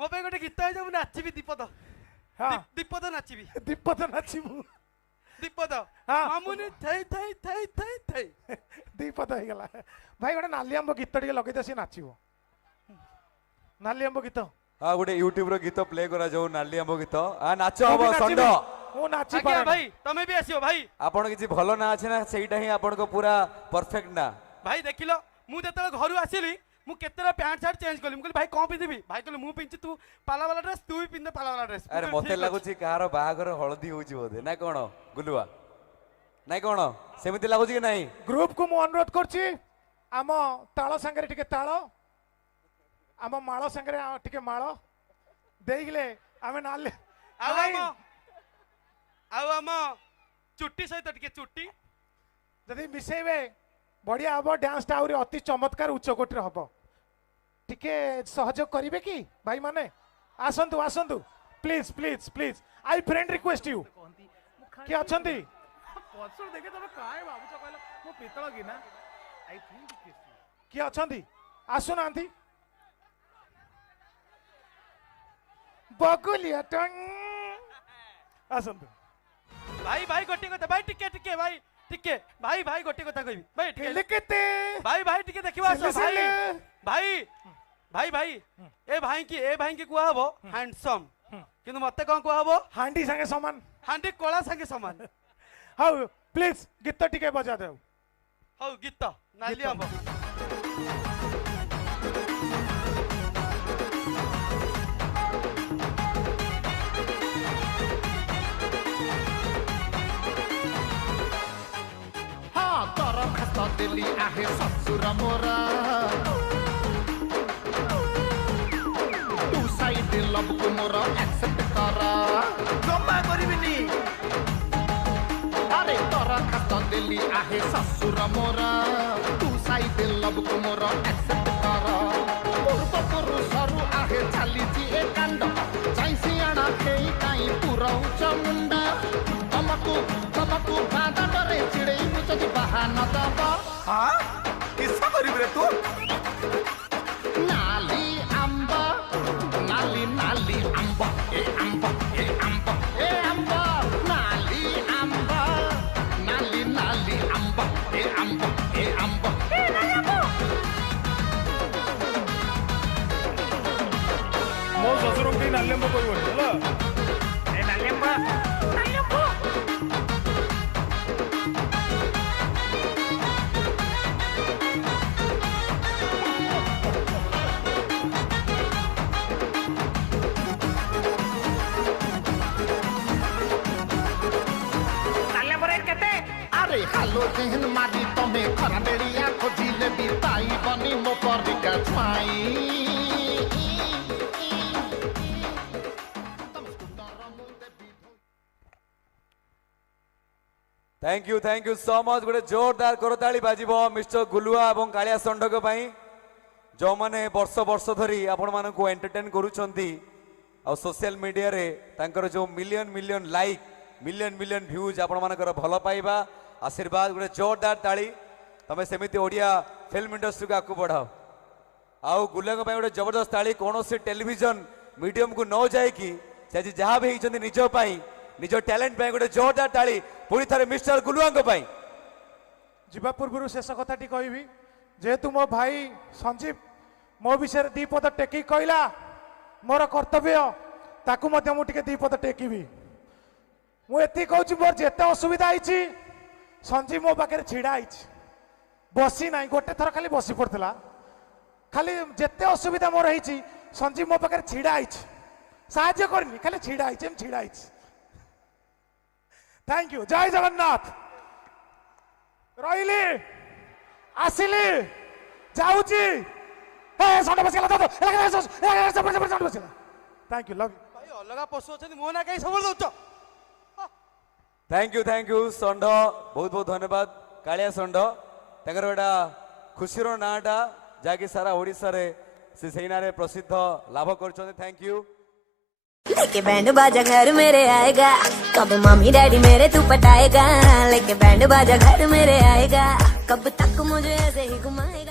मो पे गोटे गीत है नाचिबी दीपद दीपद नाचिबी दीपद नाचिबू दीपद हाँ मामुनी थई थई थई थई थई दीपद हो गला भाई गोटे नाली आंब गीत टिके लगे सी नाचिबो नाली आंब गीत हाँ गोटे यूट्यूब रो गीत प्ले करा जाऊ नाली आंब गीत आ नाच हबो संड मु नाची आज्ञा भाई तमे भी आसियो भाई आपण किछि भलो ना अछि ना सेईटा ही आपण को पूरा परफेक्ट ना भाई देखिलो मु जतले घरु आसिली मु केतेरा पैंट शर्ट चेंज कली मु कहली भाई कोन पिंदिबी भाई कहले मु पिंची तू पाला वाला ड्रेस तू भी पिंदे पाला वाला ड्रेस अरे मते लागु छी कहारो बाहागर हळदी होउची बोधे ना कोन गुलुआ नाही कोन सेमिति लागु छी कि नाही ग्रुप को मु अनुरोध करछी आम ताळ संगे टिके ताळ आम माळ संगे टिके माळ देइले आमे नाले आम चुट्टी सहित टिके चुट्टी जदि मिसेबे बढ़िया हम डांस आउरी अति चमत्कार उच्च कोटी हम टिके सहयोग करिवे कि भाई माने आसंतु आसंतु please please please I friend request you कि अछंती पछर देखे तबे काय बाबू छ कहला मो पितळ कि ना आई फ्रेंड रिक्वेस्ट यू कि अछंती आसु नांती बगुलिया टंग आसंतु भाई भाई गोटे कथा भाई टिके टिके भाई टिके भाई भाई गोटे कथा कहबी भाई टिके लिखते भाई भाई टिके देखिबा आसो भाई भाई भाई भाई ए भाई की कुआ हबो हैंडसम किंतु मते कोन कुआ हबो हांडी संगे समान हांडी कोला संगे समान हाउ प्लीज गीत टिके बजा दे हौ गीत नाली आंब दरखास्त दिली आहे ससुर मोरा तू साइड लब को मोरा एक्सेप्ट करा जमा करिबिनी अरे दरखास्त दिली आहे ससुर मोरा तू साइड लब को मोरा एक्सेप्ट करा पूर्व पुरुषरू आहे चालीची ए कांड चाइसी आना खेई काई पुरौच मुंडा तमकु तमकु बादा डरे चिड़ै मुचि बहाना दबा हां किस्सा करिब रे तू नाली आंबा नाली नाली आंबा ए आंबा ए आंबा ए आंबा नाली आंबा नाली नाली आंबा ए आंबा ए आंबा ए नाली मो ससुर के नाली आंबा कोइ होला ए नाली आंबा नाली आंबा हालो जहन मारी तमे खरा बेड़िया खोजिले भी ताई बनी मो परिका छाई थैंक यू सो मच गोटे जोरदार करताली बाजिबो मिस्टर गुलुआ एवं कालिया संडक पई जो माने वर्ष वर्ष धरी आपण मानकु एंटरटेन करूछंती आ सोशल मीडिया रे तांकर जो million million like million million views आपण मानकर भलो पाइबा आशीर्वाद गोटे जोरदार ताली तमें सेमिति ओडिया फिल्म इंडस्ट्री को आगू बढ़ाओ आउ गुल्ला गोटे जबरदस्त ताली कौन से टेलीविजन मीडियम को न जाइकी से आज जहाँ भी होती निज निज टैलेंट गोटे जोरदार ताली पूरी थे मिस्टर गुलुआ जीवा पूर्व शेष कथाटी कहबी जेहेतु मो भाई संजीव मो विषय दी पद टेकी कहला मोर कर्तव्य ताकू मुझे दी पद टेकिबी मुझे कहूँ मोर जिते असुविधा होती संजीव मो पाखे छिड़ा बसी ना गोटे थर खाली बसी पड़ता खाली जिते असुविधा मोर होती संजीव मो पाखे छिड़ा साहाଯ୍य करनी खाली छिड़ा छिड़ा थैंक यू जय जगन्नाथ रही आसिली जाऊची थैंक यू लव यू भाई अलग पशु अच्छा मो ना कहीं सब दौच थैंक यू षंढ बहुत बहुत धन्यवाद कालिया षंढ तंकर एटा खुशीर नाटा जाकि सारा ओडिसा रे से सही ना रे प्रसिद्ध लाभ कर थैंक यू लेके बैंड बाजा घर मेरे आएगा कब मम्मी डैडी मेरे तू पटाएगा लेके बैंड बाजा घर मेरे आएगा कब तक मुझे ऐसे ही घुमाएगा।